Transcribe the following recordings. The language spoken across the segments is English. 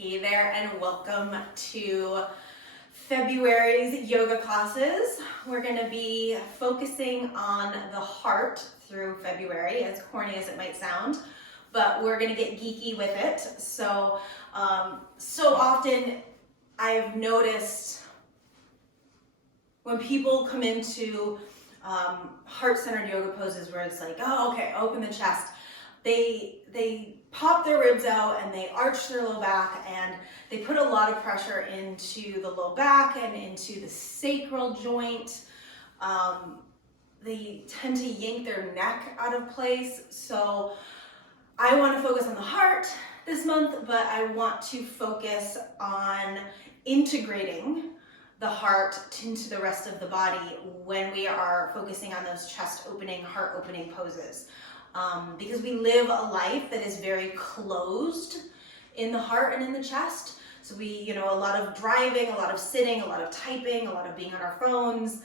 Hey there, and welcome to February's yoga classes. We're going to be focusing on the heart through February, as corny as it might sound, but we're going to get geeky with it. So often I've noticed when people come into heart-centered yoga poses where it's like, oh, okay, open the chest, they pop their ribs out and they arch their low back, and they put a lot of pressure into the low back and into the sacral joint. They tend to yank their neck out of place. So I want to focus on the heart this month, but I want to focus on integrating the heart into the rest of the body when we are focusing on those chest opening, heart opening poses. Because we live a life that is very closed in the heart and in the chest. So we, a lot of driving, a lot of sitting, a lot of typing, a lot of being on our phones.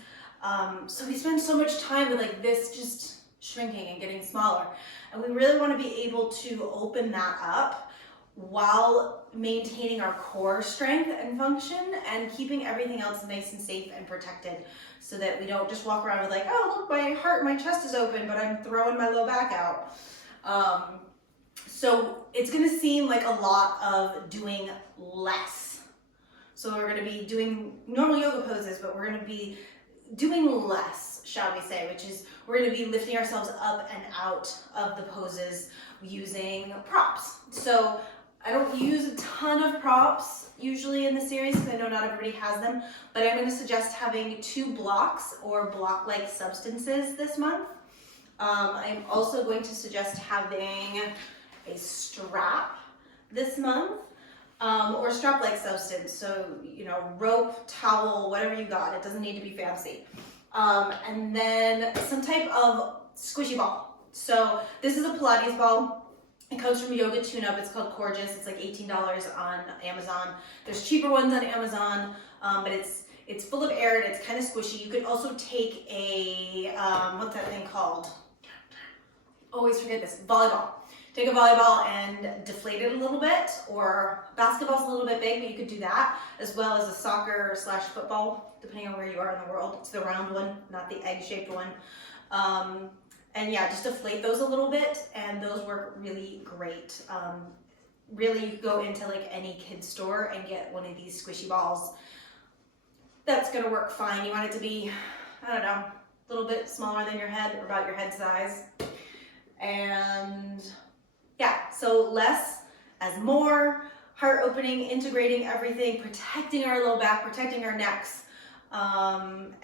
So we spend so much time with like this just shrinking and getting smaller. And we really want to be able to open that up while maintaining our core strength and function and keeping everything else nice and safe and protected, so that we don't just walk around with like, oh, look, my heart, my chest is open, but I'm throwing my low back out. So it's going to seem like a lot of doing less. So we're going to be doing normal yoga poses, but we're going to be doing less, shall we say, which is we're going to be lifting ourselves up and out of the poses using props. So I don't use a ton of props usually in the series because I know not everybody has them, but I'm going to suggest having 2 blocks or block-like substances this month. I'm also going to suggest having a strap this month, or strap-like substance. So, rope, towel, whatever you got. It doesn't need to be fancy. And then some type of squishy ball. So this is a Pilates ball. It comes from Yoga Tune-Up. It's called Gorgeous. It's like $18 on Amazon. There's cheaper ones on Amazon, but it's full of air and it's kind of squishy. You could also take a, what's that thing called? Always forget this, volleyball. Take a volleyball and deflate it a little bit, or basketball's a little bit big, but you could do that, as well as a soccer / football, depending on where you are in the world. It's the round one, not the egg-shaped one. And yeah, just deflate those a little bit, and those work really great. Really, you could go into like any kid's store and get one of these squishy balls. That's gonna work fine. You want it to be, I don't know, a little bit smaller than your head, or about your head size. And yeah, so less as more, heart opening, integrating everything, protecting our low back, protecting our necks.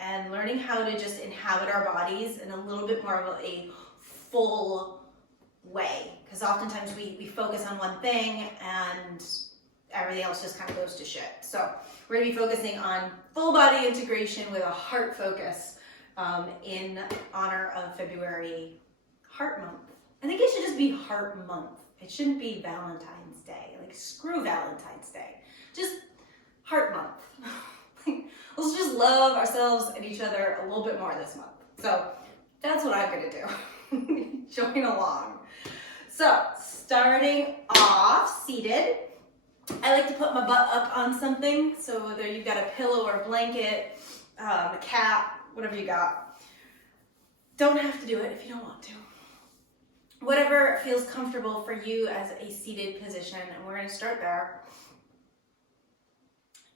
And learning how to just inhabit our bodies in a little bit more of a full way. Because oftentimes we focus on one thing and everything else just kind of goes to shit. So we're going to be focusing on full body integration with a heart focus in honor of February Heart Month. I think it should just be Heart Month. It shouldn't be Valentine's Day. Like, screw Valentine's Day. Just Heart Month. Let's just love ourselves and each other a little bit more this month. So that's what I'm going to do. Join along. So starting off seated, I like to put my butt up on something. So whether you've got a pillow or a blanket, a cat, whatever you got. Don't have to do it if you don't want to. Whatever feels comfortable for you as a seated position, and we're going to start there.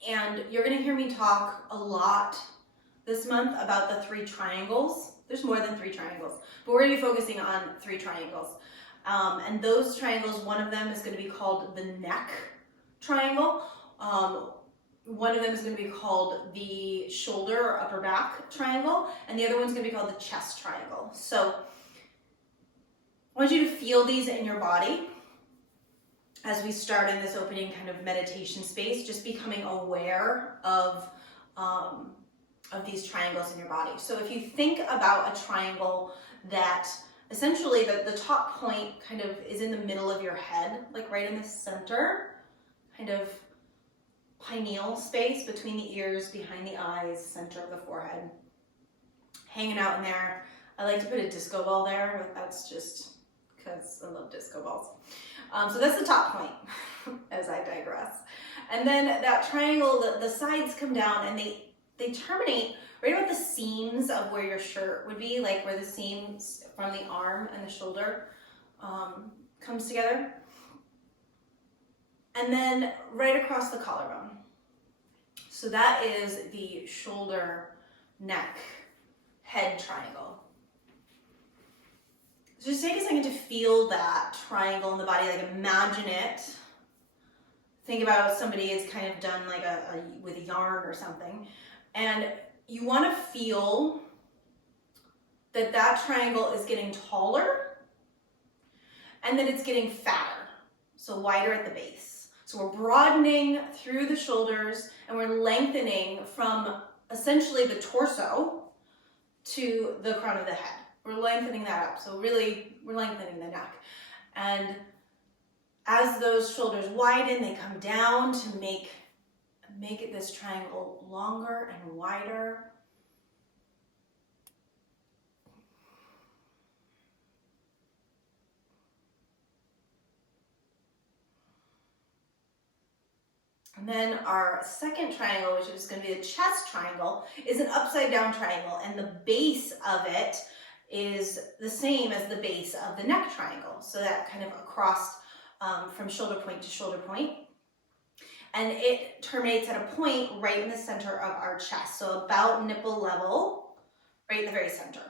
And you're going to hear me talk a lot this month about the 3 triangles. There's more than 3 triangles, but we're going to be focusing on 3 triangles. And those triangles, one of them is going to be called the neck triangle. One of them is going to be called the shoulder or upper back triangle. And the other one's going to be called the chest triangle. So I want you to feel these in your body. As we start in this opening kind of meditation space, just becoming aware of these triangles in your body. So if you think about a triangle that essentially the top point kind of is in the middle of your head, like right in the center, kind of pineal space between the ears, behind the eyes, center of the forehead, hanging out in there. I like to put a disco ball there, but that's just because I love disco balls. So that's the top point, as I digress. And then that triangle, the sides come down and they terminate right about the seams of where your shirt would be, like where the seams from the arm and the shoulder comes together. And then right across the collarbone. So that is the shoulder, neck, head triangle. So just take a second to feel that triangle in the body, like imagine it. Think about somebody is kind of done like with a yarn or something. And you want to feel that that triangle is getting taller and that it's getting fatter, so wider at the base. So we're broadening through the shoulders and we're lengthening from essentially the torso to the crown of the head. We're lengthening that up. So really, we're lengthening the neck. And as those shoulders widen, they come down to make it this triangle longer and wider. And then our second triangle, which is going to be the chest triangle, is an upside down triangle, and the base of it is the same as the base of the neck triangle. So that kind of across from shoulder point to shoulder point. And it terminates at a point right in the center of our chest. So about nipple level, right in the very center.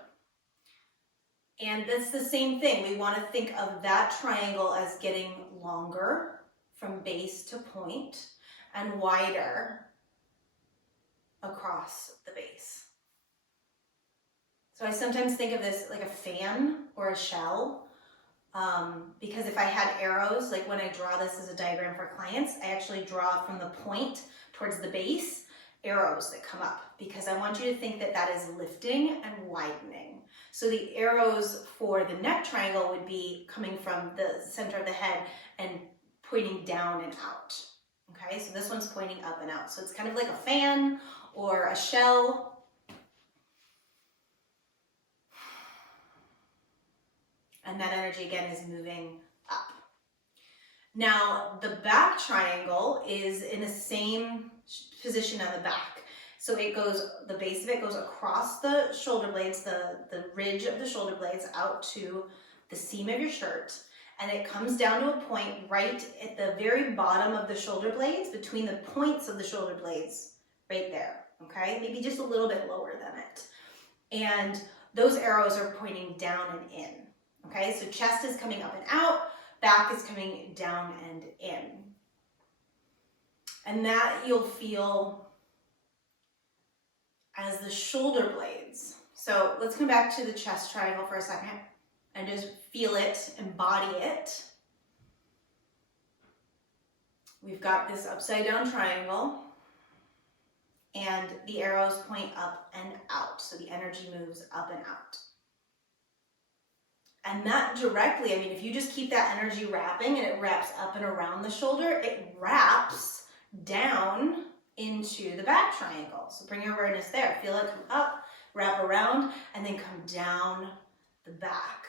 And that's the same thing. We want to think of that triangle as getting longer from base to point and wider across the base. So I sometimes think of this like a fan or a shell, because if I had arrows, like when I draw this as a diagram for clients, I actually draw from the point towards the base, arrows that come up, because I want you to think that that is lifting and widening. So the arrows for the neck triangle would be coming from the center of the head and pointing down and out. Okay, so this one's pointing up and out. So it's kind of like a fan or a shell. And that energy again is moving up. Now the back triangle is in the same position on the back. So it goes, the base of it goes across the shoulder blades, the ridge of the shoulder blades out to the seam of your shirt. And it comes down to a point right at the very bottom of the shoulder blades, between the points of the shoulder blades, right there, okay? Maybe just a little bit lower than it. And those arrows are pointing down and in, okay? So chest is coming up and out, back is coming down and in. And that you'll feel as the shoulder blades. So let's come back to the chest triangle for a second and just feel it, embody it. We've got this upside down triangle and the arrows point up and out. So the energy moves up and out. And that directly, I mean, if you just keep that energy wrapping and it wraps up and around the shoulder, it wraps down into the back triangle. So bring your awareness there. Feel it come up, wrap around, and then come down the back.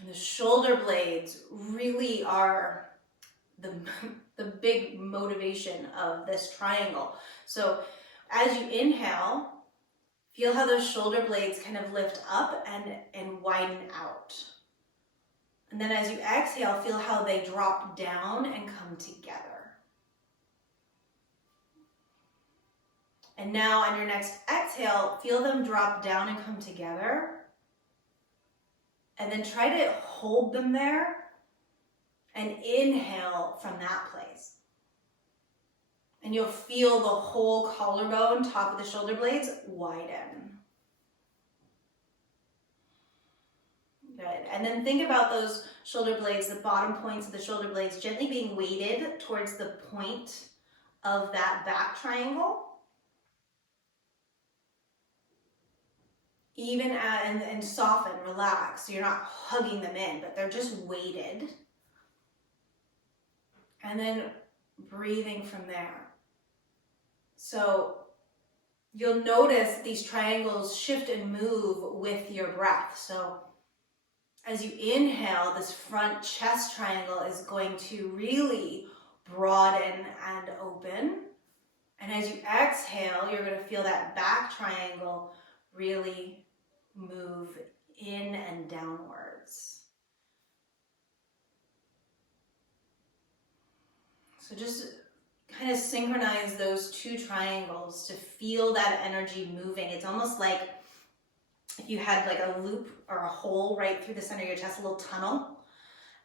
And the shoulder blades really are the big motivation of this triangle. So as you inhale, feel how those shoulder blades kind of lift up and widen out. And then as you exhale, feel how they drop down and come together. And now on your next exhale, feel them drop down and come together. And then try to hold them there and inhale from that place. And you'll feel the whole collarbone, top of the shoulder blades, widen. Good. And then think about those shoulder blades, the bottom points of the shoulder blades gently being weighted towards the point of that back triangle. Even and soften, relax. So you're not hugging them in, but they're just weighted. And then breathing from there. So you'll notice these triangles shift and move with your breath. So as you inhale, this front chest triangle is going to really broaden and open. And as you exhale, you're going to feel that back triangle really move in and downwards. So just kind of synchronize those two triangles to feel that energy moving. It's almost like if you had like a loop or a hole right through the center of your chest, a little tunnel,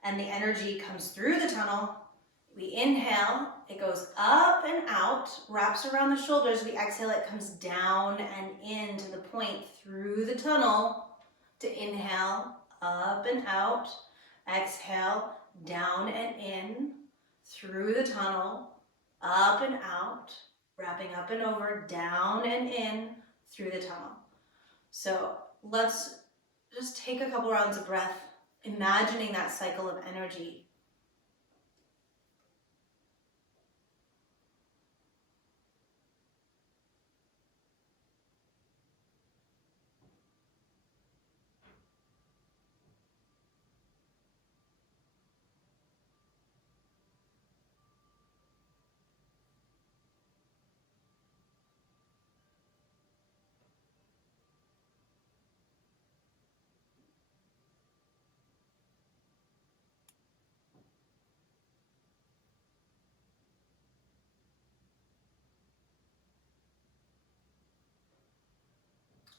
and the energy comes through the tunnel. We inhale, it goes up and out, wraps around the shoulders. We exhale, it comes down and in to the point through the tunnel to inhale, up and out, exhale, down and in, through the tunnel, up and out, wrapping up and over, down and in, through the tunnel. So let's just take a couple rounds of breath, imagining that cycle of energy.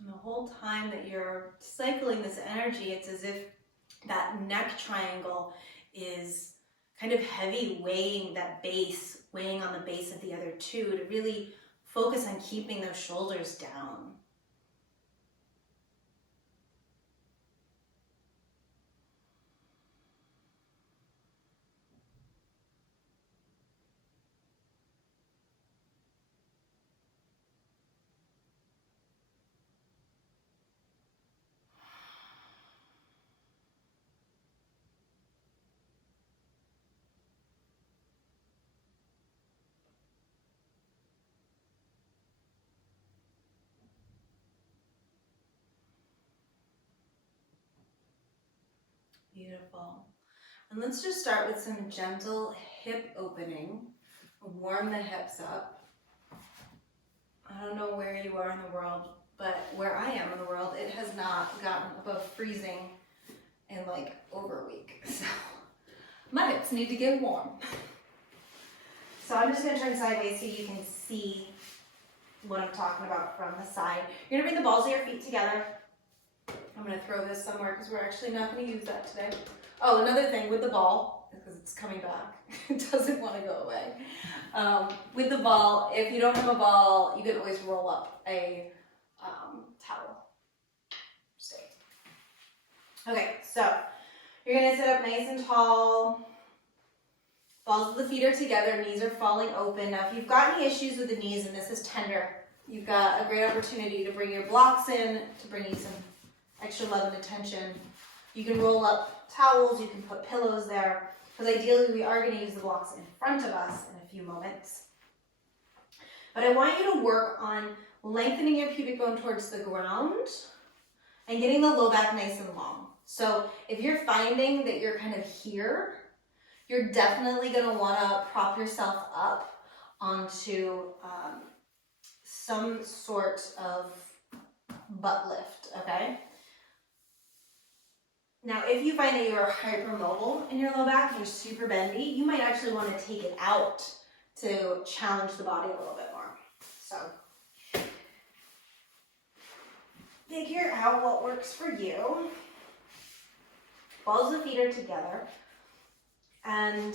And the whole time that you're cycling this energy, it's as if that neck triangle is kind of heavy, weighing that base, weighing on the base of the other two to really focus on keeping those shoulders down. Beautiful. And let's just start with some gentle hip opening. Warm the hips up. I don't know where you are in the world, but where I am in the world, it has not gotten above freezing in like over a week. So my hips need to get warm. So I'm just going to turn sideways so you can see what I'm talking about from the side. You're going to bring the balls of your feet together. I'm going to throw this somewhere because we're actually not going to use that today. Oh, another thing with the ball, because it's coming back, it doesn't want to go away. With the ball, if you don't have a ball, you can always roll up a towel. Stay. Okay, so you're going to sit up nice and tall. Balls of the feet are together, knees are falling open. Now, if you've got any issues with the knees and this is tender, you've got a great opportunity to bring your blocks in, to bring you some extra love and attention. You can roll up towels, you can put pillows there, because ideally we are going to use the blocks in front of us in a few moments. But I want you to work on lengthening your pubic bone towards the ground and getting the low back nice and long. So if you're finding that you're kind of here, you're definitely going to want to prop yourself up onto some sort of butt lift, okay? Now, if you find that you're hypermobile in your low back, you're super bendy, you might actually want to take it out to challenge the body a little bit more. So, figure out what works for you. Balls of the feet are together. And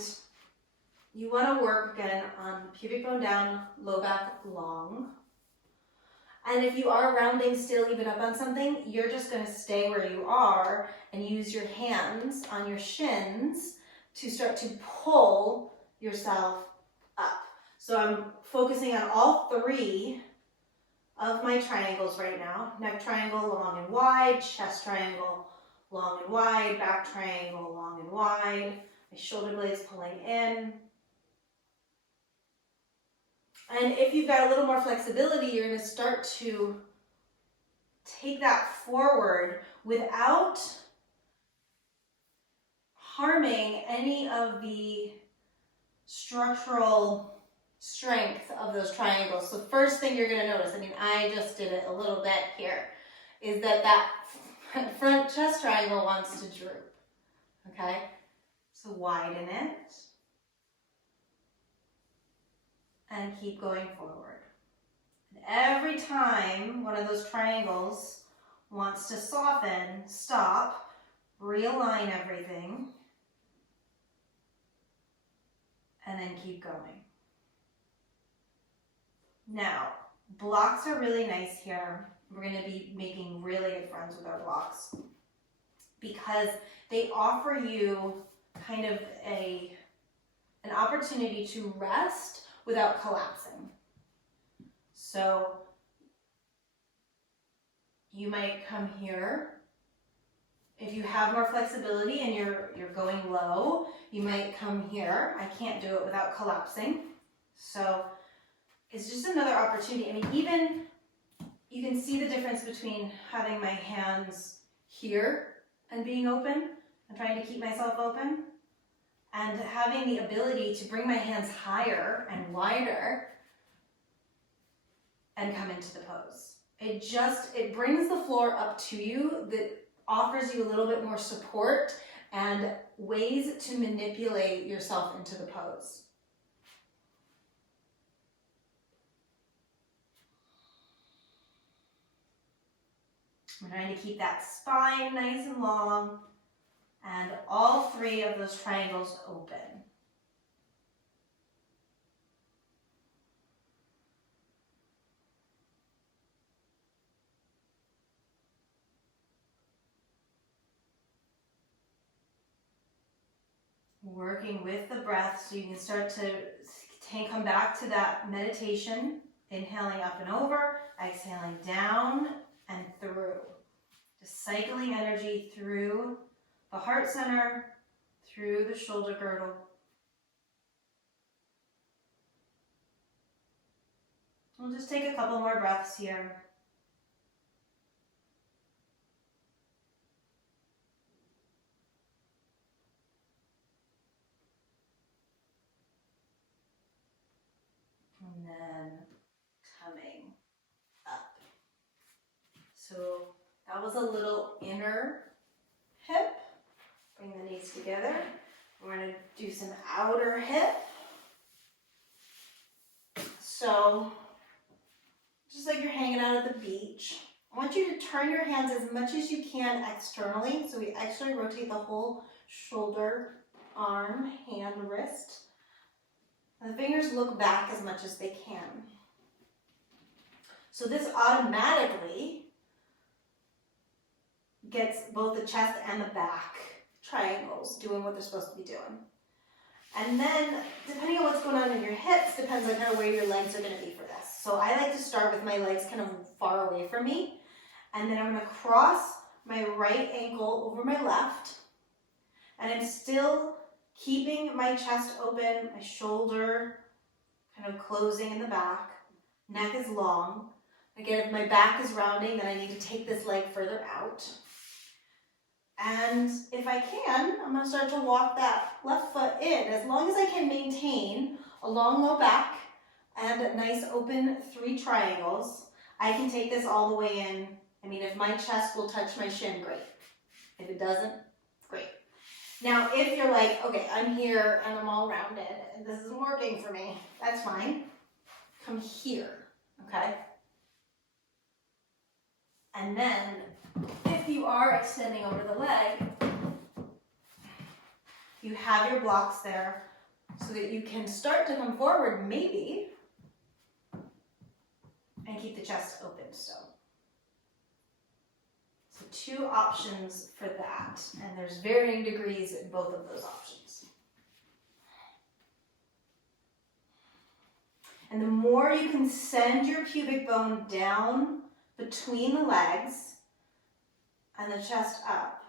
you want to work again on pubic bone down, low back long. And if you are rounding still even up on something, you're just going to stay where you are and use your hands on your shins to start to pull yourself up. So I'm focusing on all three of my triangles right now. Neck triangle, long and wide, chest triangle, long and wide, back triangle, long and wide, my shoulder blades pulling in. And if you've got a little more flexibility, you're going to start to take that forward without harming any of the structural strength of those triangles. So first thing you're going to notice, I mean, I just did it a little bit here, is that that front chest triangle wants to droop. Okay, so widen it and keep going forward. And every time one of those triangles wants to soften, stop, realign everything, and then keep going. Now, blocks are really nice here. We're going to be making really good friends with our blocks because they offer you kind of an opportunity to rest without collapsing. So you might come here. If you have more flexibility and you're going low, you might come here. I can't do it without collapsing. So it's just another opportunity. I mean, even you can see the difference between having my hands here and being open and trying to keep myself open, and having the ability to bring my hands higher and wider and come into the pose. It brings the floor up to you, that offers you a little bit more support and ways to manipulate yourself into the pose. I'm trying to keep that spine nice and long and all three of those triangles open. Working with the breath so you can start to come back to that meditation, inhaling up and over, exhaling down and through. Just cycling energy through the heart center, through the shoulder girdle. We'll just take a couple more breaths here. And then coming up. So that was a little inner hip. Bring the knees together. We're going to do some outer hip. So just like you're hanging out at the beach, I want you to turn your hands as much as you can externally. So we actually rotate the whole shoulder, arm, hand, wrist. And the fingers look back as much as they can. So this automatically gets both the chest and the back triangles doing what they're supposed to be doing. And then, depending on what's going on in your hips, depends on kind of where your legs are going to be for this. So I like to start with my legs kind of far away from me. And then I'm going to cross my right ankle over my left. And I'm still keeping my chest open, my shoulder kind of closing in the back. Neck is long. Again, if my back is rounding, then I need to take this leg further out. And if I can, I'm going to start to walk that left foot in. As long as I can maintain a long low back and nice open 3 triangles, I can take this all the way in. I mean, if my chest will touch my shin, great. If it doesn't, great. Now, if you're like, okay, I'm here and I'm all rounded and this isn't working for me, that's fine. Come here, okay? And then, if you are extending over the leg, you have your blocks there so that you can start to come forward maybe and keep the chest open still. So 2 options for that, and there's varying degrees in both of those options. And the more you can send your pubic bone down between the legs and the chest up,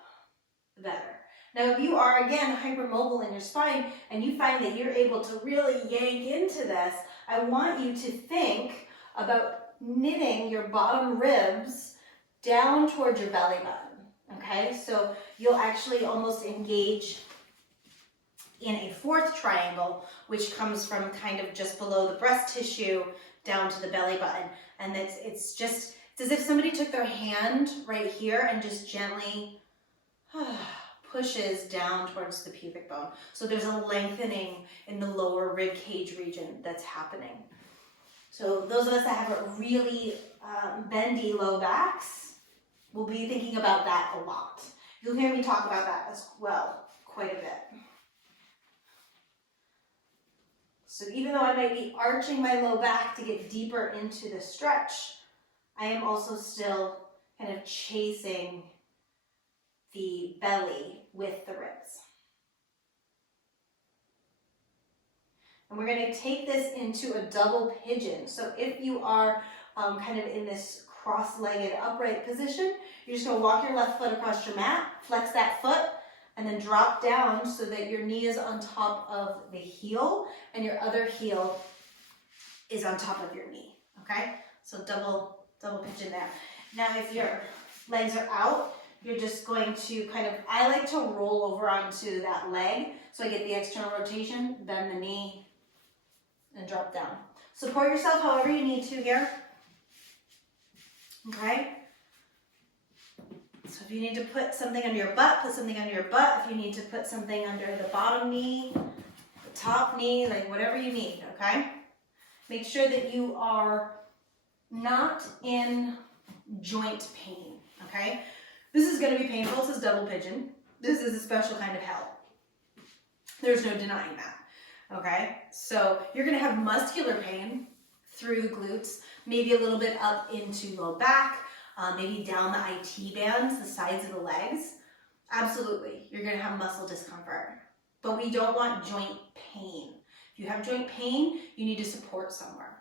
the better. Now, if you are, again, hypermobile in your spine and you find that you're able to really yank into this, I want you to think about knitting your bottom ribs down towards your belly button, okay? So you'll actually almost engage in a fourth triangle, which comes from kind of just below the breast tissue down to the belly button. And it's as if somebody took their hand right here and just gently pushes down towards the pubic bone. So there's a lengthening in the lower rib cage region that's happening. So those of us that have a really bendy low backs will be thinking about that a lot. You'll hear me talk about that as well quite a bit. So even though I might be arching my low back to get deeper into the stretch, I am also still kind of chasing the belly with the ribs. And we're going to take this into a double pigeon. So if you are kind of in this cross-legged upright position, you're just going to walk your left foot across your mat, flex that foot, and then drop down so that your knee is on top of the heel and your other heel is on top of your knee, okay? So double pigeon there. Now if your legs are out, you're just going to kind of, I like to roll over onto that leg so I get the external rotation, bend the knee, and drop down. Support yourself however you need to here, okay? So if you need to put something under your butt, put something under your butt. If you need to put something under the bottom knee, the top knee, like whatever you need, okay? Make sure that you are not in joint pain, okay? This is going to be painful. This is double pigeon. This is a special kind of hell. There's no denying that, okay? So you're going to have muscular pain through the glutes, maybe a little bit up into low back, maybe down the IT bands, the sides of the legs. Absolutely, you're going to have muscle discomfort. But we don't want joint pain. If you have joint pain, you need to support somewhere,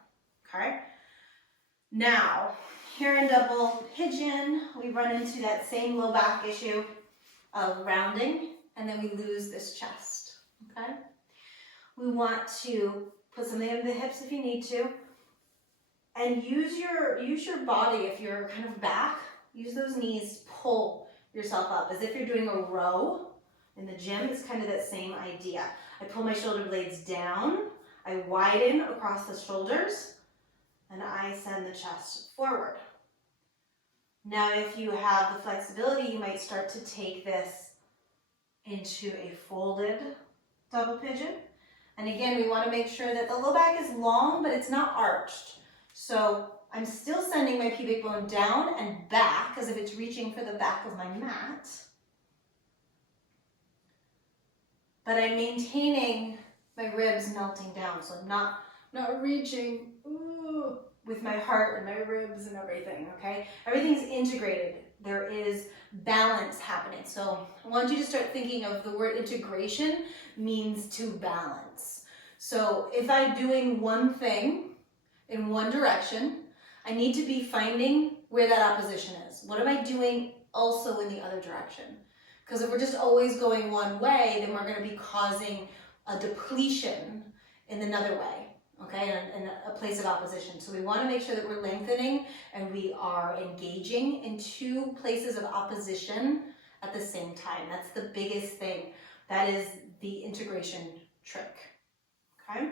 okay? Now, here in double pigeon, we run into that same low back issue of rounding, and then we lose this chest, okay? We want to put something under the hips if you need to, and use your body. If you're kind of back, use those knees, pull yourself up as if you're doing a row in the gym. It's kind of that same idea. I pull my shoulder blades down, I widen across the shoulders, and I send the chest forward. Now, if you have the flexibility, you might start to take this into a folded double pigeon. And again, we want to make sure that the low back is long, but it's not arched. So I'm still sending my pubic bone down and back as if it's reaching for the back of my mat. But I'm maintaining my ribs melting down. So I'm not reaching with my heart and my ribs and everything, okay? Everything's integrated. There is balance happening. So I want you to start thinking of the word integration means to balance. So if I'm doing one thing in one direction, I need to be finding where that opposition is. What am I doing also in the other direction? Because if we're just always going one way, then we're going to be causing a depletion in another way, okay, in a place of opposition. So we want to make sure that we're lengthening and we are engaging in two places of opposition at the same time. That's the biggest thing. That is the integration trick, okay?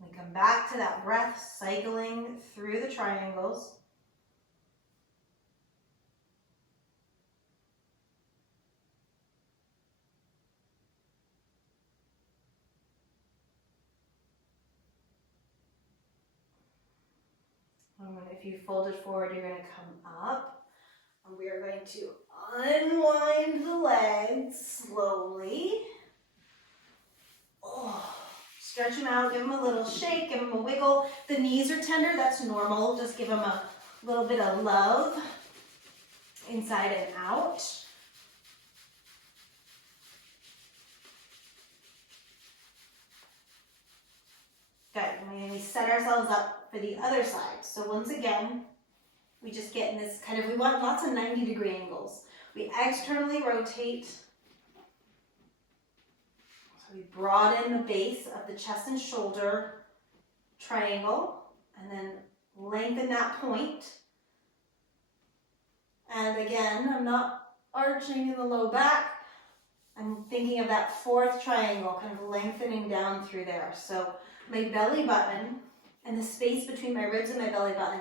We come back to that breath, cycling through the triangles. And if you fold it forward, you're going to come up. And we are going to unwind the legs slowly. Oh. Stretch them out, give them a little shake, give them a wiggle. The knees are tender, that's normal. Just give them a little bit of love inside and out. Good, and we set ourselves up for the other side. So once again, we just get in this kind of, we want lots of 90-degree angles. We externally rotate. We broaden the base of the chest and shoulder triangle, And then lengthen that point. And again, I'm not arching in the low back. I'm thinking of that fourth triangle, kind of lengthening down through there. So my belly button and the space between my ribs and my belly button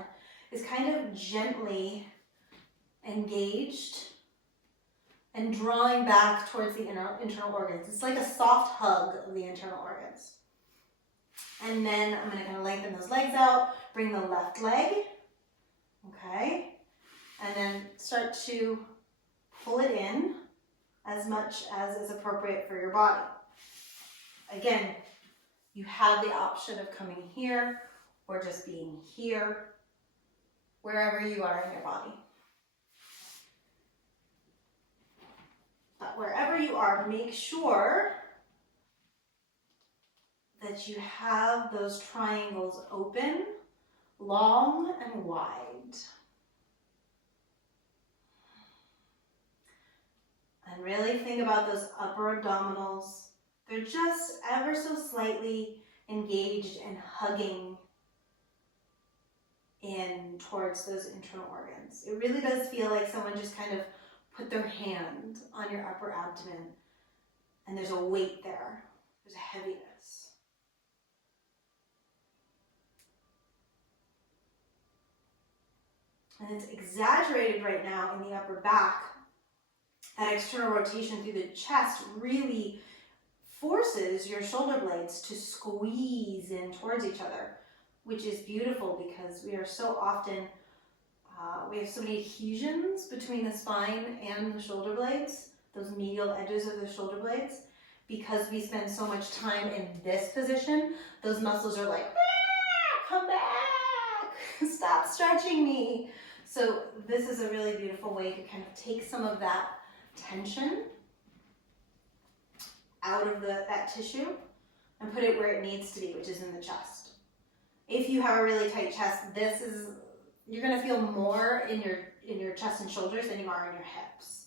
is kind of gently engaged and drawing back towards the internal organs. It's like a soft hug of the internal organs. And then I'm going to kind of lengthen those legs out, bring the left leg, okay? And then start to pull it in as much as is appropriate for your body. Again, you have the option of coming here or just being here, wherever you are in your body. But wherever you are, make sure that you have those triangles open, long and wide. And really think about those upper abdominals. They're just ever so slightly engaged and hugging in towards those internal organs. It really does feel like someone just kind of put their hand on your upper abdomen and there's a weight there. There's a heaviness. And it's exaggerated right now in the upper back. That external rotation through the chest really forces your shoulder blades to squeeze in towards each other, which is beautiful because we are so often, we have so many adhesions between the spine and the shoulder blades, those medial edges of the shoulder blades. Because we spend so much time in this position, those muscles are like, come back, stop stretching me. So this is a really beautiful way to kind of take some of that tension out of that tissue and put it where it needs to be, which is in the chest. If you have a really tight chest, you're going to feel more in your chest and shoulders than you are in your hips.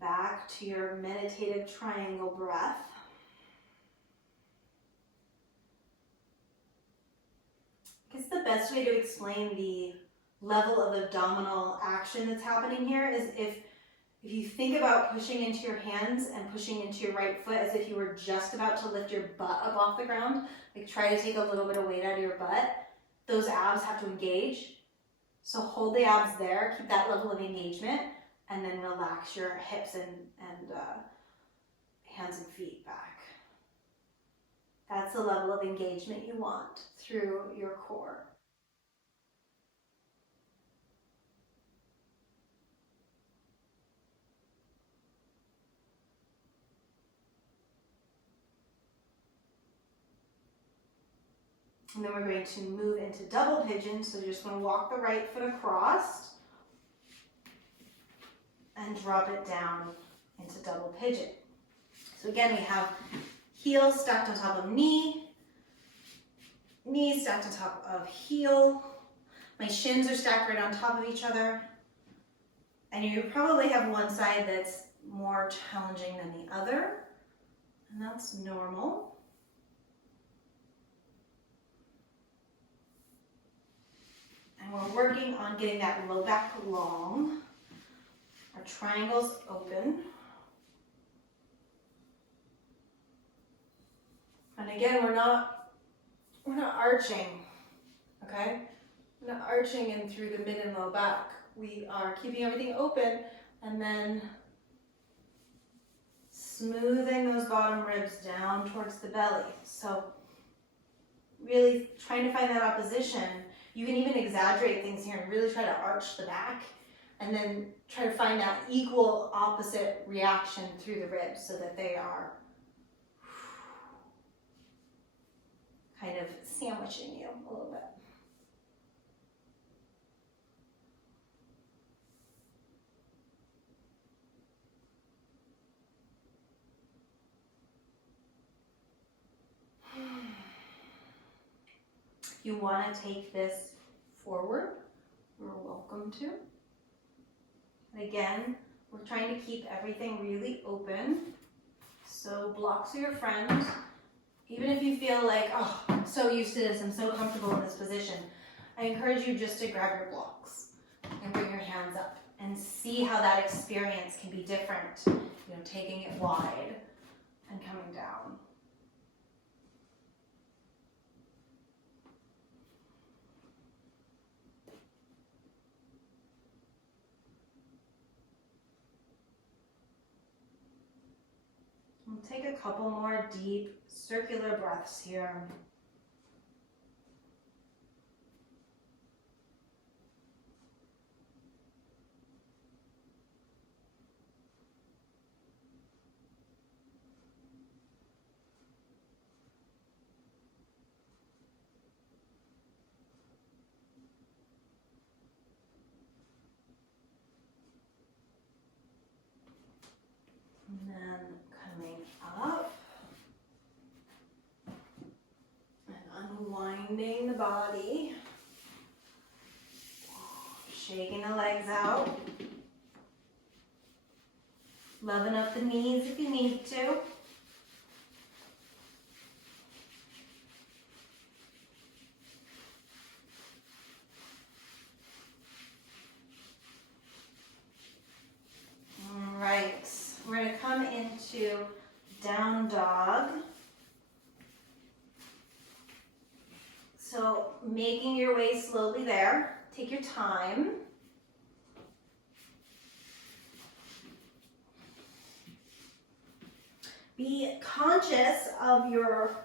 Back to your meditative triangle breath. I guess the best way to explain the level of abdominal action that's happening here is if you think about pushing into your hands and pushing into your right foot as if you were just about to lift your butt up off the ground, like try to take a little bit of weight out of your butt, those abs have to engage. So hold the abs there, keep that level of engagement, and then relax your hips and hands and feet back. That's the level of engagement you want through your core. And then we're going to move into double pigeon. So you're just going to walk the right foot across and drop it down into double pigeon. So again, we have heels stacked on top of knee, knees stacked on top of heel. My shins are stacked right on top of each other. And you probably have one side that's more challenging than the other, and that's normal. And we're working on getting that low back long. Our triangles open. And again, we're not arching, okay? We're not arching in through the mid and low back. We are keeping everything open and then smoothing those bottom ribs down towards the belly. So really trying to find that opposition. You can even exaggerate things here and really try to arch the back and then try to find that equal opposite reaction through the ribs so that they are kind of sandwiching you a little bit. If you want to take this forward, you're welcome to. Again, we're trying to keep everything really open. So blocks are your friend. Even if you feel like, oh, I'm so used to this, I'm so comfortable in this position, I encourage you just to grab your blocks and bring your hands up and see how that experience can be different. You know, taking it wide and coming down. We'll take a couple more deep circular breaths here. And then coming up and unwinding the body, shaking the legs out, loving up the knees if you need to. All right, we're going to come into down dog. So making your way slowly there. Take your time. Be conscious of your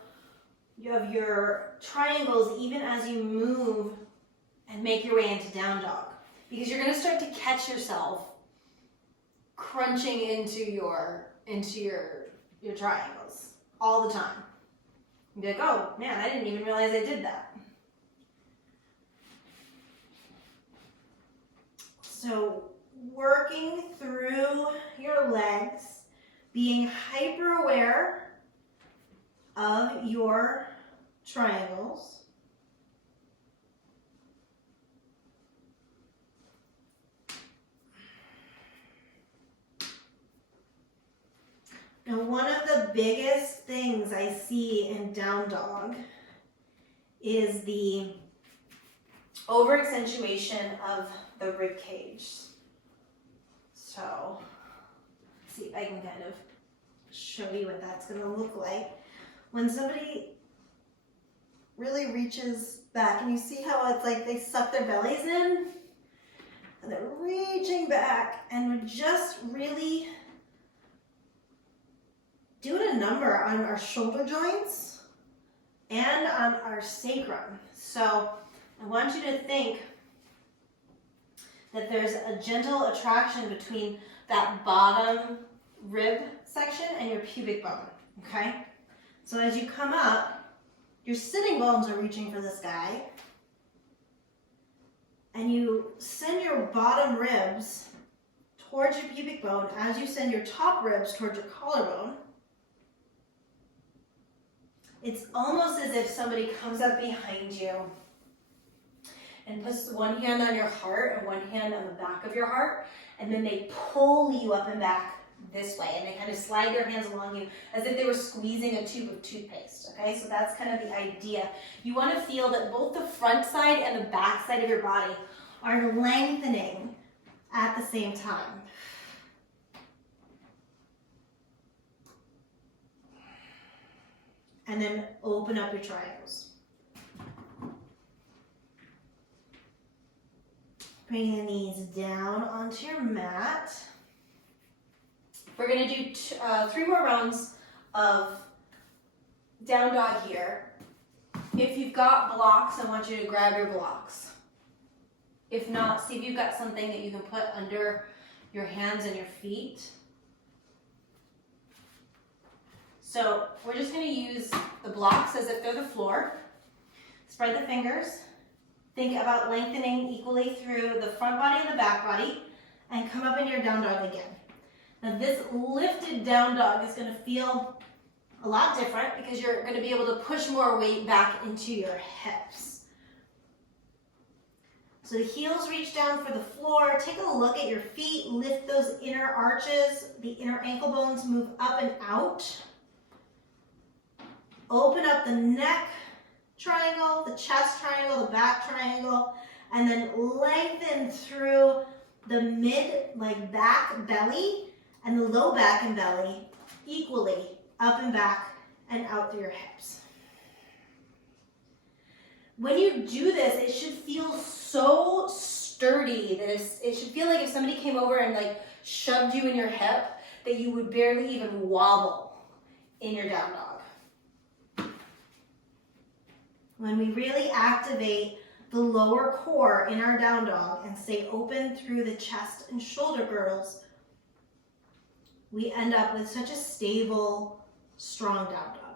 triangles even as you move and make your way into down dog, because you're going to start to catch yourself crunching into your triangles all the time. You'll be like, oh man, I didn't even realize I did that. So working through your legs, being hyper aware of your triangles. Now, one of the biggest things I see in down dog is the over accentuation of the rib cage. So, let's see if I can kind of show you what that's going to look like. When somebody really reaches back, and you see how it's like they suck their bellies in, and they're reaching back, and we're just really doing a number on our shoulder joints and on our sacrum. So I want you to think that there's a gentle attraction between that bottom rib section and your pubic bone, okay? So as you come up, your sitting bones are reaching for the sky, and you send your bottom ribs towards your pubic bone as you send your top ribs towards your collarbone. It's almost as if somebody comes up behind you and puts one hand on your heart and one hand on the back of your heart, and then they pull you up and back this way, and they kind of slide their hands along you as if they were squeezing a tube of toothpaste, okay? So that's kind of the idea. You want to feel that both the front side and the back side of your body are lengthening at the same time. And then open up your triangles. Bring the knees down onto your mat. We're going to do 3 more rounds of down dog here. If you've got blocks, I want you to grab your blocks. If not, see if you've got something that you can put under your hands and your feet. So we're just going to use the blocks as if they're the floor. Spread the fingers. Think about lengthening equally through the front body and the back body, and come up into your down dog again. Now this lifted down dog is going to feel a lot different because you're going to be able to push more weight back into your hips. So the heels reach down for the floor. Take a look at your feet. Lift those inner arches. The inner ankle bones move up and out. Open up the neck triangle, the chest triangle, the back triangle, and then lengthen through the mid, like back belly, and the low back and belly equally up and back and out through your hips. When you do this, it should feel so sturdy that it should feel like if somebody came over and like shoved you in your hip, that you would barely even wobble in your down dog. When we really activate the lower core in our down dog and stay open through the chest and shoulder girdles, we end up with such a stable, strong down dog.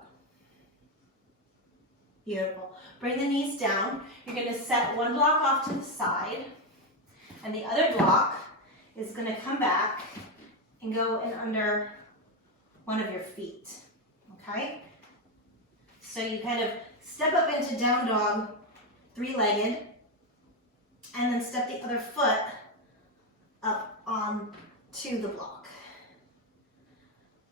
Beautiful. Bring the knees down. You're going to set one block off to the side, and the other block is going to come back and go in under one of your feet. Okay? So you kind of step up into down dog, three-legged, and then step the other foot up onto the block.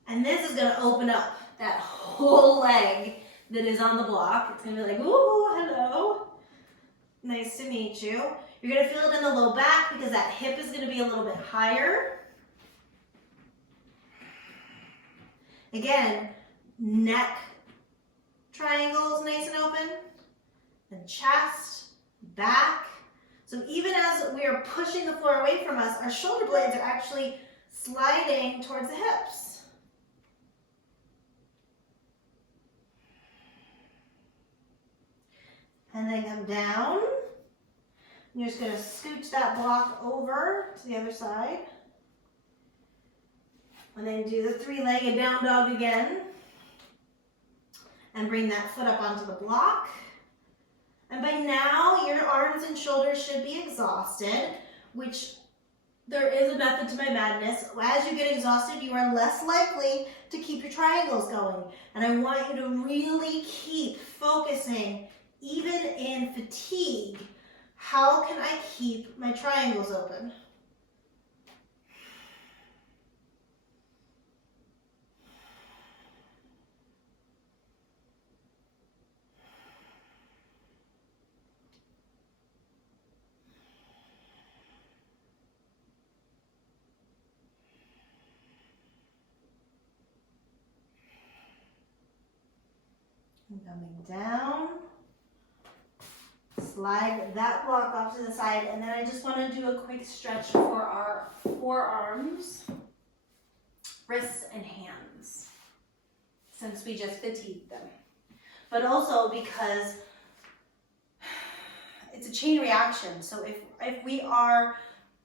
And this is going to open up that whole leg that is on the block. It's going to be like, ooh, hello. Nice to meet you. You're going to feel it in the low back because that hip is going to be a little bit higher. Again, neck triangles nice and open. And chest, back. So even as we are pushing the floor away from us, our shoulder blades are actually sliding towards the hips. And then come down. You're just going to scooch that block over to the other side. And then do the three-legged down dog again. And bring that foot up onto the block. And by now, your arms and shoulders should be exhausted, which there is a method to my madness. As you get exhausted, you are less likely to keep your triangles going. And I want you to really keep focusing, even in fatigue, how can I keep my triangles open? And coming down. Slide that block off to the side, and then I just want to do a quick stretch for our forearms, wrists, and hands, since we just fatigued them. But also because it's a chain reaction. So if we are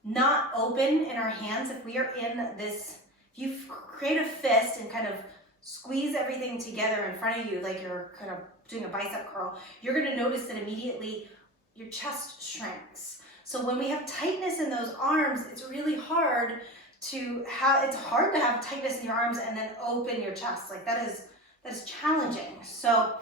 not open in our hands, if we are in this, if you create a fist and kind of squeeze everything together in front of you like you're kind of doing a bicep curl, you're going to notice that immediately your chest shrinks. So when we have tightness in those arms, it's really hard to have tightness in your arms and then open your chest. Like that is challenging. So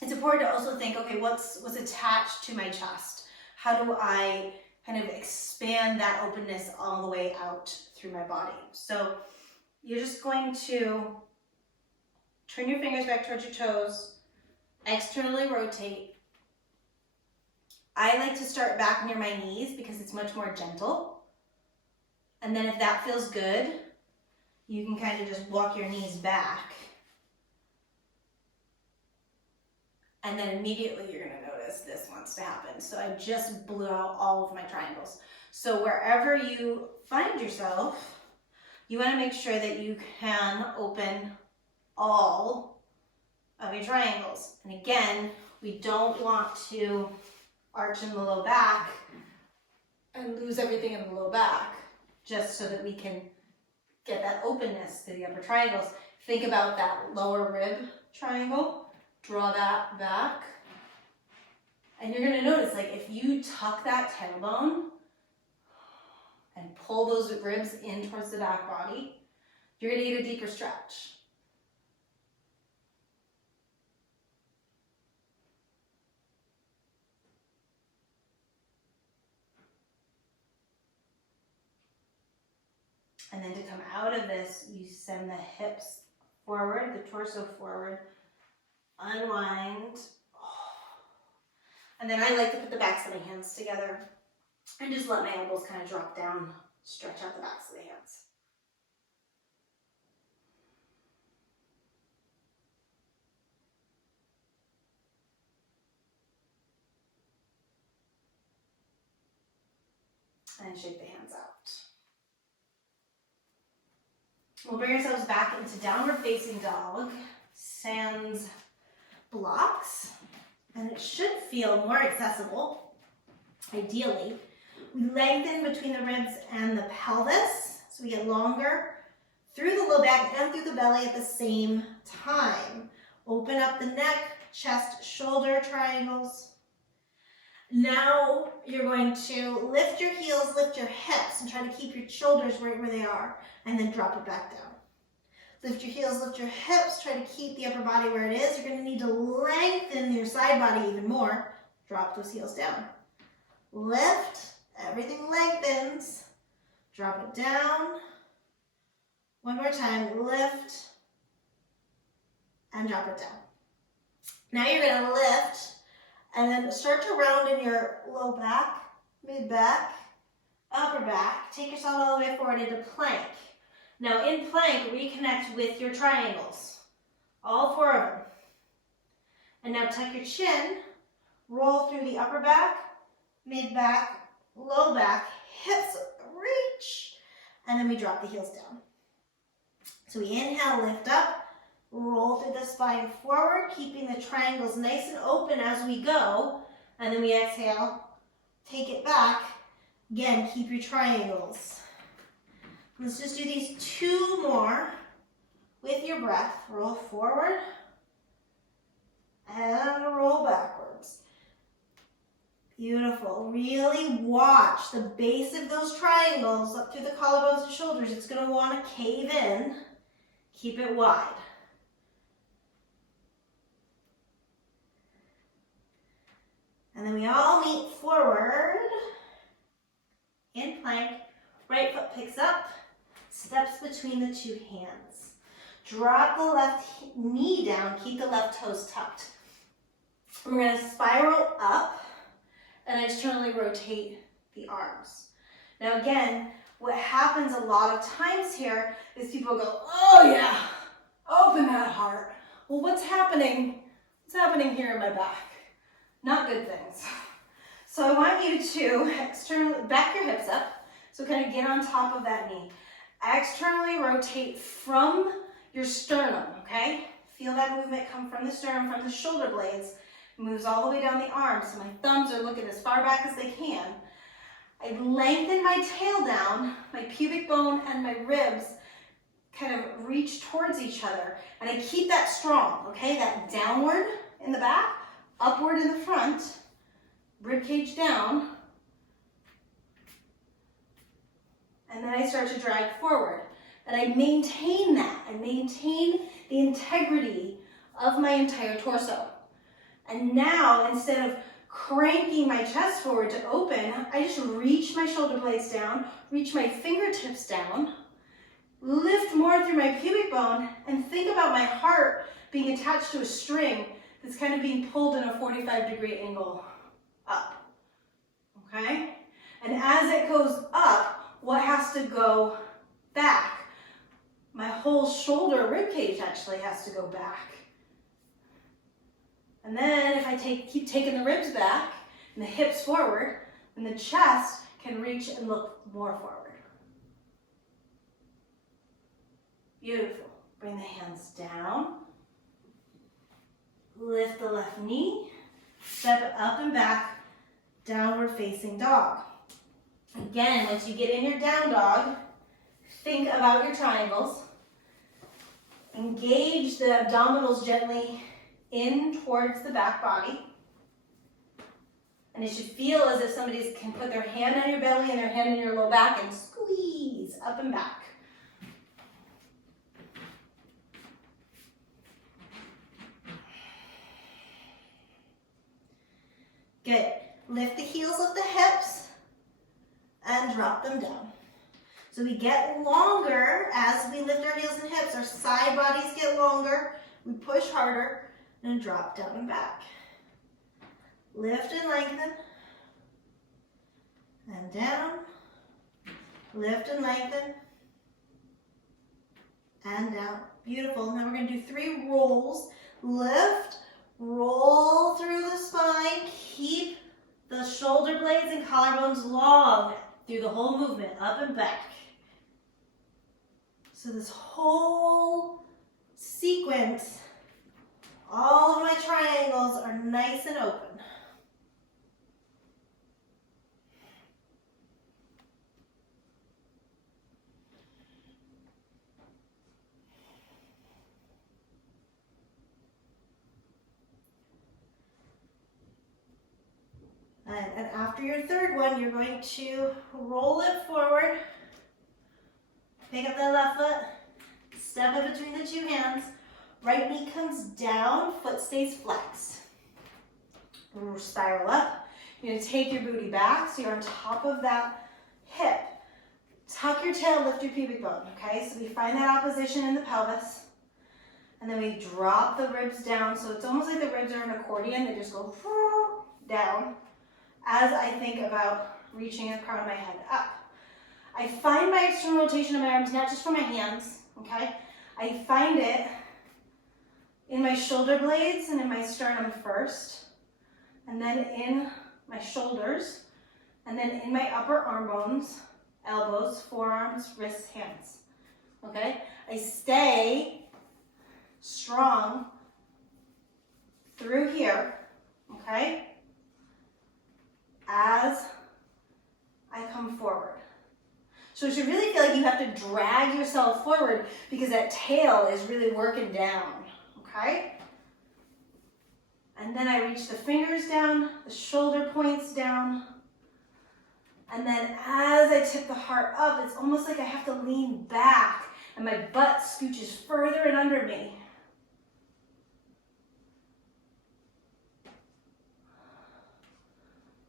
it's important to also think, okay, what's attached to my chest? How do I kind of expand that openness all the way out through my body? So you're just going to turn your fingers back towards your toes, externally rotate. I like to start back near my knees because it's much more gentle. And then if that feels good, you can kind of just walk your knees back. And then immediately you're going to notice this wants to happen. So I just blew out all of my triangles. So wherever you find yourself, you want to make sure that you can open all of your triangles. And again, we don't want to arch in the low back and lose everything in the low back, just so that we can get that openness to the upper triangles. Think about that lower rib triangle. Draw that back. And you're going to notice, like, if you tuck that tailbone and pull those ribs in towards the back body, you're going to get a deeper stretch. And then to come out of this, you send the hips forward, the torso forward, unwind. And then I like to put the backs of my hands together and just let my elbows kind of drop down, stretch out the backs of the hands. And shake the hands out. We'll bring ourselves back into downward facing dog, sans blocks, and it should feel more accessible, ideally. We lengthen between the ribs and the pelvis, so we get longer through the low back and through the belly at the same time. Open up the neck, chest, shoulder triangles. Now you're going to lift your heels, lift your hips, and try to keep your shoulders right where they are, and then drop it back down. Lift your heels, lift your hips, try to keep the upper body where it is. You're going to need to lengthen your side body even more. Drop those heels down. Lift, everything lengthens. Drop it down. One more time, lift, and drop it down. Now you're going to lift, and then start to round in your low back, mid back, upper back. Take yourself all the way forward into plank. Now in plank, reconnect with your triangles, all 4 of them. And now tuck your chin, roll through the upper back, mid back, low back, hips reach, and then we drop the heels down. So we inhale, lift up, roll through the spine forward, keeping the triangles nice and open as we go. And then we exhale, take it back. Again, keep your triangles. Let's just do these 2 more with your breath. Roll forward and roll backwards. Beautiful. Really watch the base of those triangles up through the collarbones and shoulders. It's going to want to cave in. Keep it wide. And then we all meet forward in plank. Right foot picks up, steps between the 2 hands. Drop the left knee down, keep the left toes tucked. And we're going to spiral up and externally rotate the arms. Now again, what happens a lot of times here is people go, oh yeah, open that heart. Well, what's happening? What's happening here in my back? Not good things. So I want you to externally back your hips up. So kind of get on top of that knee. Externally rotate from your sternum, okay? Feel that movement come from the sternum, from the shoulder blades. Moves all the way down the arms. So my thumbs are looking as far back as they can. I lengthen my tail down, my pubic bone and my ribs kind of reach towards each other. And I keep that strong, okay? That downward in the back, upward in the front, rib cage down. And then I start to drag forward. And I maintain that. I maintain the integrity of my entire torso. And now, instead of cranking my chest forward to open, I just reach my shoulder blades down, reach my fingertips down, lift more through my pubic bone, and think about my heart being attached to a string that's kind of being pulled in a 45-degree angle up. Okay? And as it goes up, what has to go back? My whole shoulder rib cage actually has to go back. And then if I keep taking the ribs back and the hips forward, then the chest can reach and look more forward. Beautiful. Bring the hands down. Lift the left knee. Step up and back. Downward facing dog. Again, once you get in your down dog, think about your triangles. Engage the abdominals gently in towards the back body. And it should feel as if somebody can put their hand on your belly and their hand in your low back and squeeze up and back. Good. Lift the heels of the hips and drop them down. So we get longer as we lift our heels and hips. Our side bodies get longer. We push harder and drop down and back. Lift and lengthen. And down. Lift and lengthen. And down. Beautiful. Now we're going to do 3 rolls. Lift, roll through the spine. Keep the shoulder blades and collarbones long through the whole movement, up and back. So this whole sequence, all of my triangles are nice and open. And after your third one, you're going to roll it forward. Pick up that left foot, step it between the 2 hands. Right knee comes down, foot stays flexed. Spiral up. You're going to take your booty back so you're on top of that hip. Tuck your tail, lift your pubic bone, okay? So we find that opposition in the pelvis. And then we drop the ribs down. So it's almost like the ribs are an accordion. They just go down as I think about reaching the crown of my head up. I find my external rotation of my arms, not just for my hands, okay? I find it in my shoulder blades and in my sternum first, and then in my shoulders, and then in my upper arm bones, elbows, forearms, wrists, hands, okay? I stay strong through here, okay? As I come forward. So it should really feel like you have to drag yourself forward because that tail is really working down, okay? And then I reach the fingers down, the shoulder points down, and then as I tip the heart up, it's almost like I have to lean back and my butt scooches further and under me.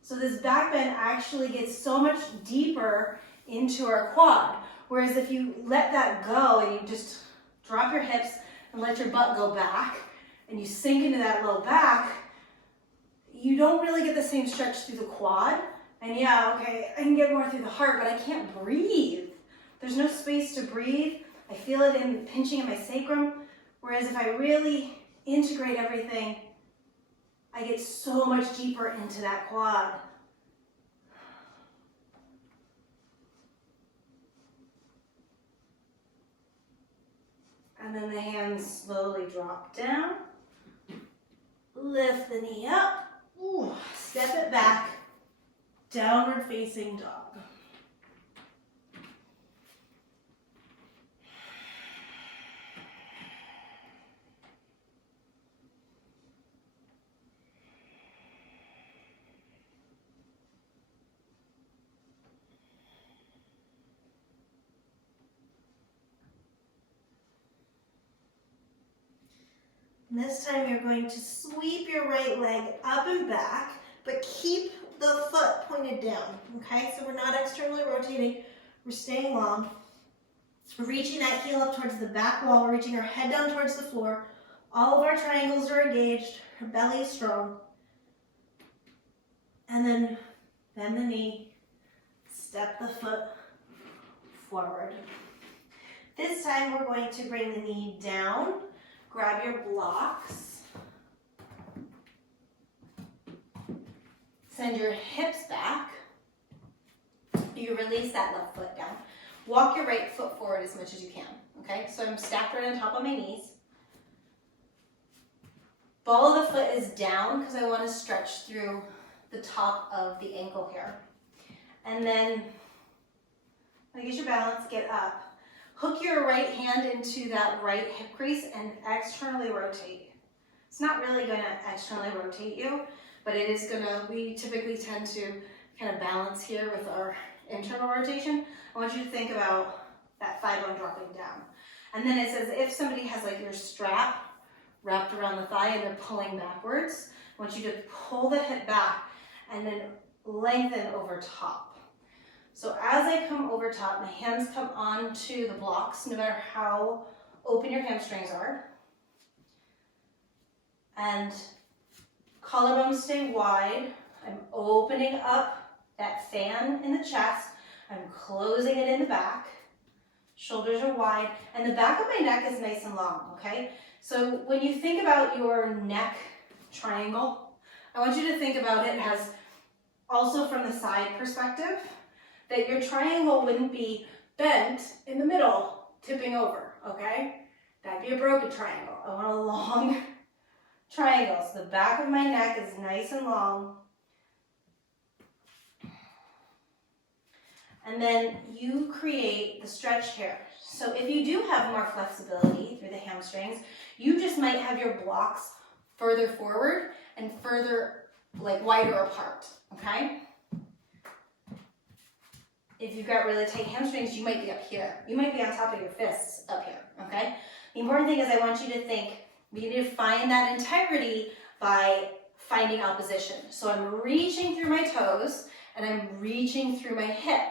So this back bend actually gets so much deeper into our quad. Whereas if you let that go and you just drop your hips and let your butt go back and you sink into that low back, you don't really get the same stretch through the quad. And yeah, okay, I can get more through the heart, but I can't breathe. There's no space to breathe. I feel it in pinching in my sacrum. Whereas if I really integrate everything, I get so much deeper into that quad. And then the hands slowly drop down. Lift the knee up. Ooh, step it back. Downward facing dog. And this time you're going to sweep your right leg up and back, but keep the foot pointed down, okay? So we're not externally rotating, we're staying long. We're reaching that heel up towards the back wall, we're reaching our head down towards the floor. All of our triangles are engaged, our belly is strong. And then bend the knee, step the foot forward. This time we're going to bring the knee down. Grab your blocks. Send your hips back. You release that left foot down. Walk your right foot forward as much as you can, okay? So I'm stacked right on top of my knees. Ball of the foot is down because I want to stretch through the top of the ankle here. And then, when you get your balance, get up. Hook your right hand into that right hip crease and externally rotate. It's not really going to externally rotate you, but it is going to, we typically tend to kind of balance here with our internal rotation. I want you to think about that thigh bone dropping down. And then it's as if somebody has like your strap wrapped around the thigh and they're pulling backwards. I want you to pull the hip back and then lengthen over top. So as I come over top, my hands come onto the blocks, no matter how open your hamstrings are. And collarbones stay wide. I'm opening up that fan in the chest. I'm closing it in the back. Shoulders are wide, and the back of my neck is nice and long, okay? So when you think about your neck triangle, I want you to think about it as also from the side perspective, that your triangle wouldn't be bent in the middle, tipping over, okay? That'd be a broken triangle. I want a long triangle. So the back of my neck is nice and long. And then you create the stretch here. So if you do have more flexibility through the hamstrings, you just might have your blocks further forward and further, like, wider apart, okay? If you've got really tight hamstrings, you might be up here. You might be on top of your fists up here, okay? The important thing is I want you to think, we need to find that integrity by finding opposition. So I'm reaching through my toes and I'm reaching through my hip,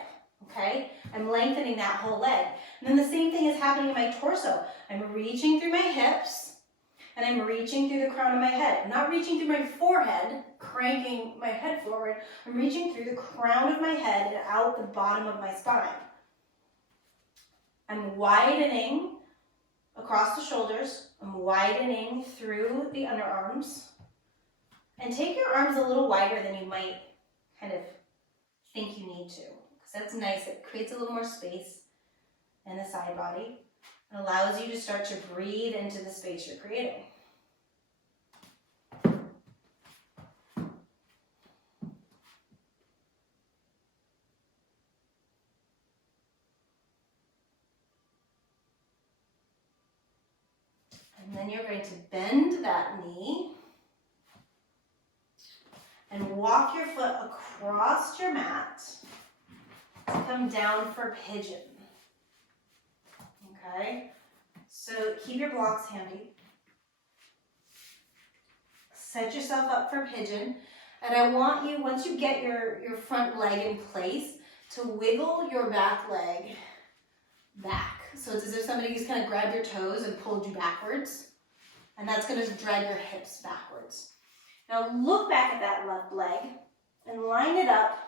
okay? I'm lengthening that whole leg. And then the same thing is happening in my torso. I'm reaching through my hips and I'm reaching through the crown of my head. I'm not reaching through my forehead, cranking my head forward. I'm reaching through the crown of my head and out the bottom of my spine. I'm widening across the shoulders. I'm widening through the underarms. And take your arms a little wider than you might kind of think you need to. Because that's nice. It creates a little more space in the side body. It allows you to start to breathe into the space you're creating. And then you're going to bend that knee and walk your foot across your mat to come down for pigeon. Okay? So keep your blocks handy. Set yourself up for pigeon. And I want you, once you get your front leg in place, to wiggle your back leg back. So it's as if somebody just kind of grabbed your toes and pulled you backwards. And that's going to drag your hips backwards. Now look back at that left leg and line it up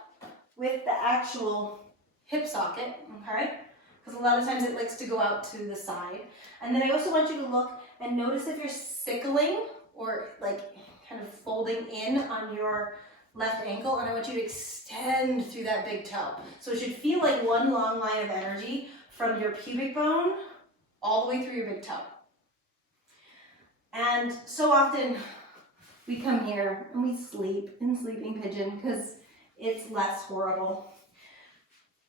with the actual hip socket, okay? Because a lot of times it likes to go out to the side. And then I also want you to look and notice if you're sickling or like kind of folding in on your left ankle, and I want you to extend through that big toe. So it should feel like one long line of energy from your pubic bone all the way through your big toe. And so often we come here and we sleep in sleeping pigeon because it's less horrible.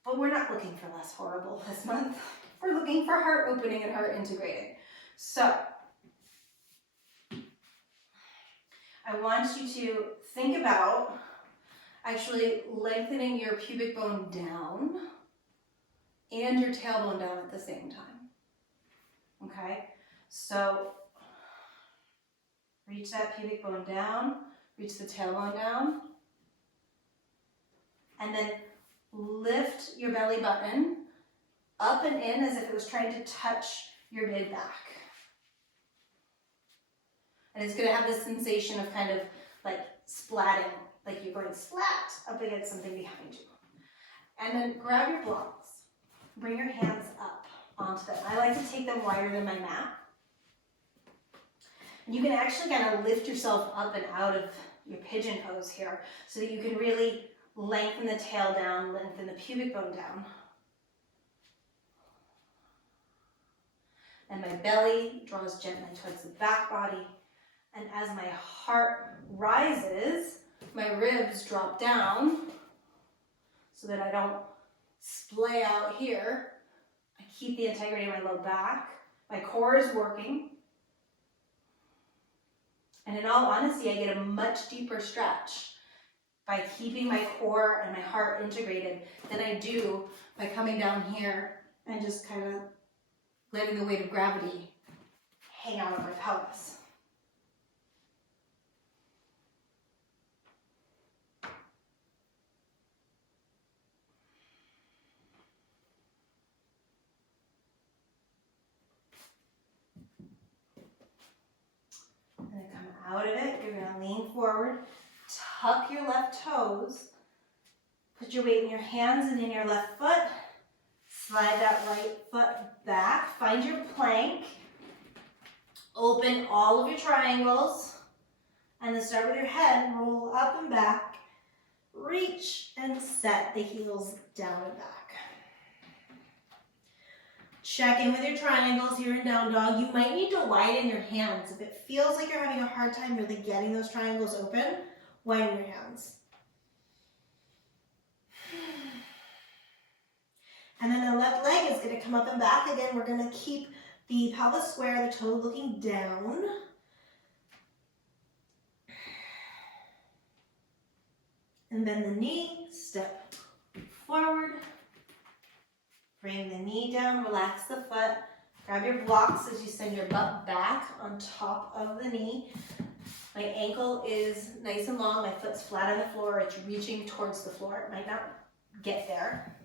But we're not looking for less horrible this month. We're looking for heart opening and heart integrating. So I want you to think about actually lengthening your pubic bone down and your tailbone down at the same time. Okay? So reach that pubic bone down, reach the tailbone down, and then lift your belly button up and in as if it was trying to touch your mid back. And it's going to have this sensation of kind of like splatting, like you're going splat up against something behind you. And then grab your blocks, bring your hands up onto them. I like to take them wider than my mat. And you can actually kind of lift yourself up and out of your pigeon pose here so that you can really lengthen the tail down, lengthen the pubic bone down. And my belly draws gently towards the back body. And as my heart rises, my ribs drop down so that I don't splay out here. I keep the integrity of my low back. My core is working. And in all honesty, I get a much deeper stretch by keeping my core and my heart integrated than I do by coming down here and just kind of letting the weight of gravity hang out on my pelvis. out of it. You're gonna lean forward, tuck your left toes, put your weight in your hands and in your left foot, slide that right foot back, find your plank, open all of your triangles, and then start with your head, roll up and back, reach and set the heels down and back. Check in with your triangles here in down dog. You might need to widen your hands. If it feels like you're having a hard time really getting those triangles open, widen your hands. And then the left leg is going to come up and back. Again, we're going to keep the pelvis square, the toe looking down. And bend the knee, step forward. Bring the knee down, relax the foot. Grab your blocks as you send your butt back on top of the knee. My ankle is nice and long, my foot's flat on the floor, it's reaching towards the floor. It might not get there.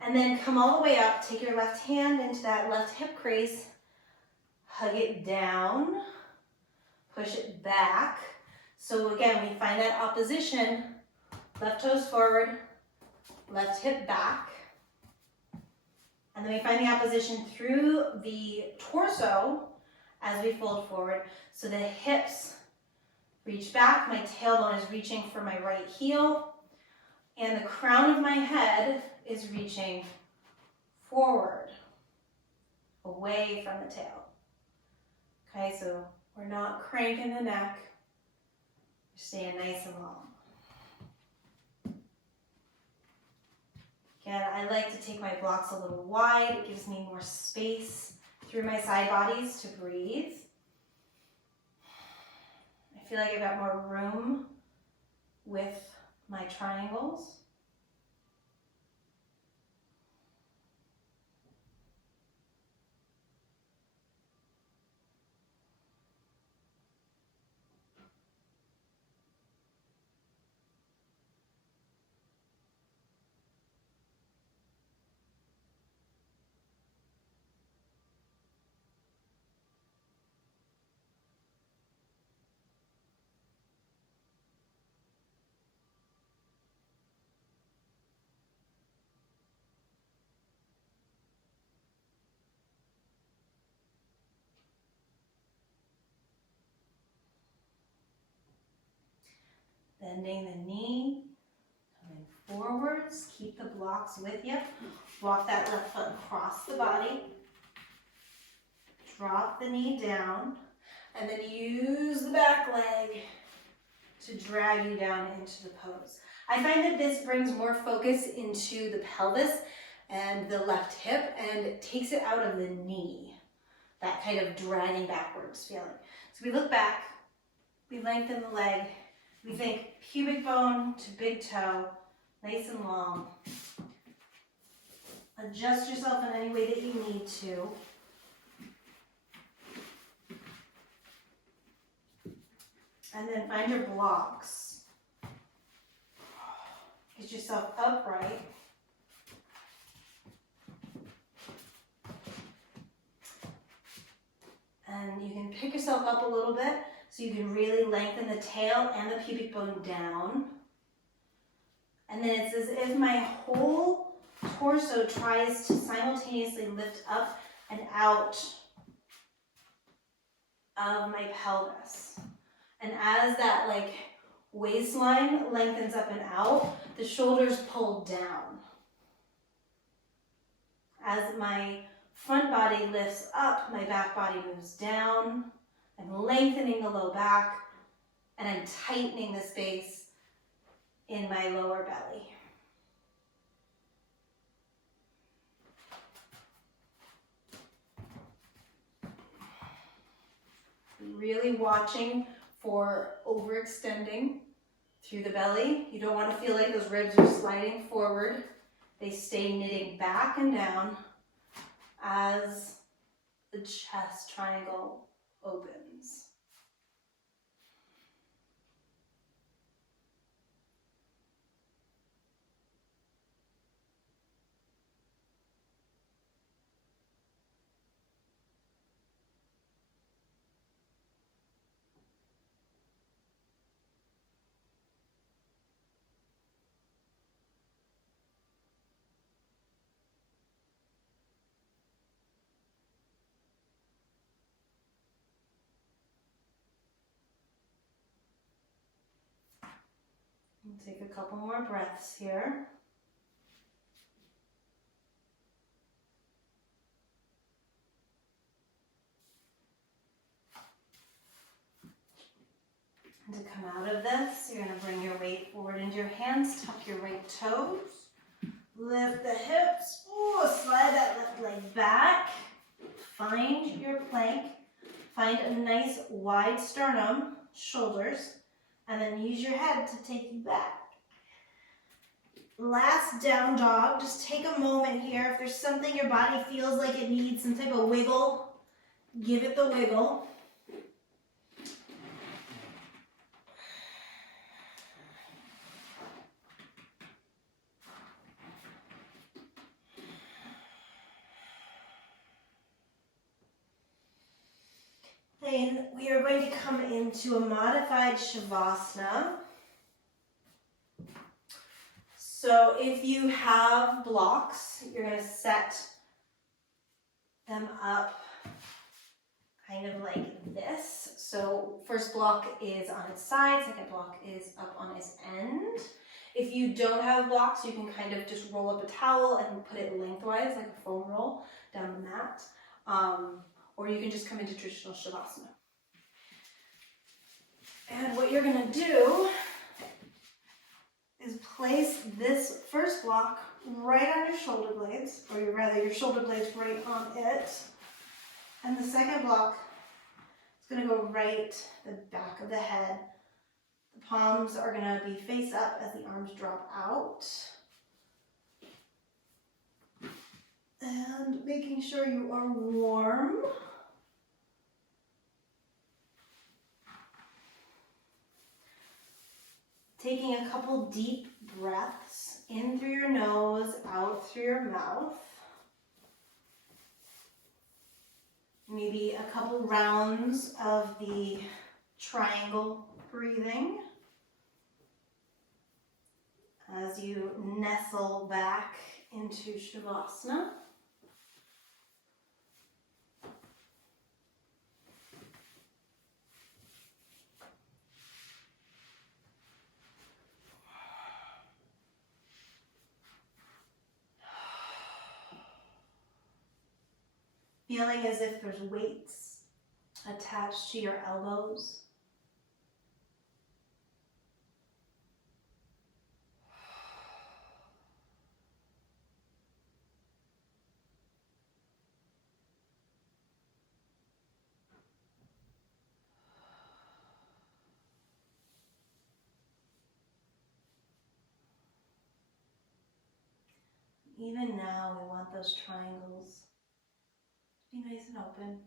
And then come all the way up, take your left hand into that left hip crease, hug it down, push it back. So again, we find that opposition, left toes forward, left hip back. And then we find the opposition through the torso as we fold forward. So the hips reach back, my tailbone is reaching for my right heel, and the crown of my head is reaching forward, away from the tail. Okay, so we're not cranking the neck, we're staying nice and long. Again, I like to take my blocks a little wide. It gives me more space through my side bodies to breathe. I feel like I've got more room with my triangles. Bending the knee, coming forwards, keep the blocks with you. Walk that left foot across the body. Drop the knee down, and then use the back leg to drag you down into the pose. I find that this brings more focus into the pelvis and the left hip, and it takes it out of the knee, that kind of dragging backwards feeling. So we look back, we lengthen the leg, we think pubic bone to big toe, nice and long. Adjust yourself in any way that you need to. And then find your blocks. Get yourself upright. And you can pick yourself up a little bit so you can really lengthen the tail and the pubic bone down. And then it's as if my whole torso tries to simultaneously lift up and out of my pelvis. And as that waistline lengthens up and out, the shoulders pull down. As my front body lifts up, my back body moves down. I'm lengthening the low back, and I'm tightening the space in my lower belly. Really watching for overextending through the belly. You don't want to feel like those ribs are sliding forward. They stay knitting back and down as the chest triangle opens. Take a couple more breaths here. And to come out of this, you're going to bring your weight forward into your hands, tuck your right toes, lift the hips, slide that left leg back, find your plank, find a nice wide sternum, shoulders, and then use your head to take you back. Last down dog, just take a moment here. If there's something your body feels like it needs, some type of wiggle, give it the wiggle. Then we are going to come into a modified Shavasana. So if you have blocks, you're going to set them up kind of like this. So first block is on its side, second block is up on its end. If you don't have blocks, you can kind of just roll up a towel and put it lengthwise like a foam roll down the mat. Or you can just come into traditional Shavasana. And what you're going to do is place this first block right on your shoulder blades, or rather your shoulder blades right on it. And the second block is going to go right the back of the head. The palms are going to be face up as the arms drop out. And making sure you are warm. Taking a couple deep breaths in through your nose, out through your mouth. Maybe a couple rounds of the triangle breathing as you nestle back into Shavasana. Feeling as if there's weights attached to your elbows. Even now, we want those triangles to be nice and open.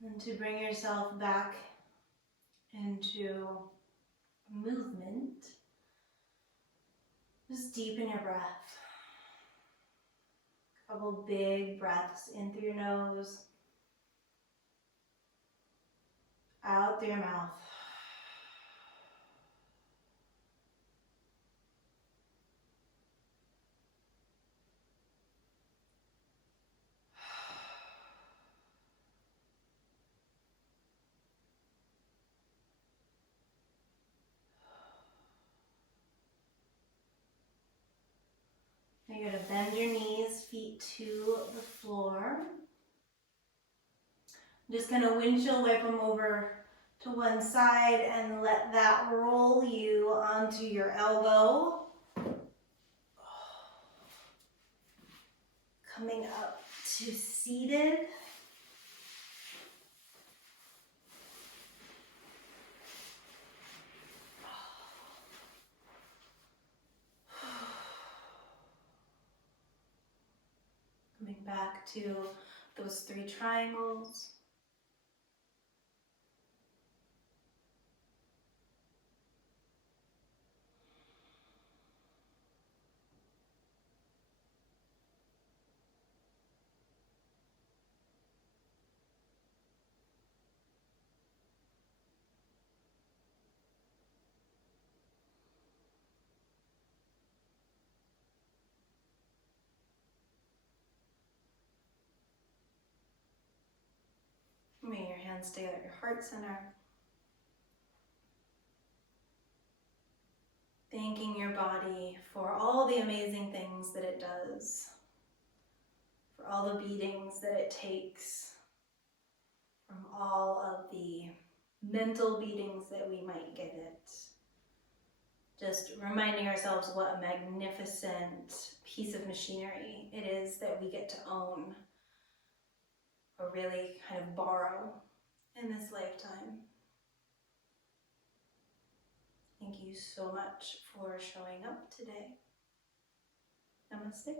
And to bring yourself back into movement, just deepen your breath. A couple big breaths in through your nose, out out through your mouth. Now you're going to bend your knees, feet to the floor. I'm just going to windshield wipe them over to one side and let that roll you onto your elbow. Coming up to seated. Coming back to those 3 triangles. Bring your hands together at your heart center. Thanking your body for all the amazing things that it does, for all the beatings that it takes, from all of the mental beatings that we might give it. Just reminding ourselves what a magnificent piece of machinery it is that we get to own, or really kind of borrow in this lifetime. Thank you so much for showing up today. Namaste.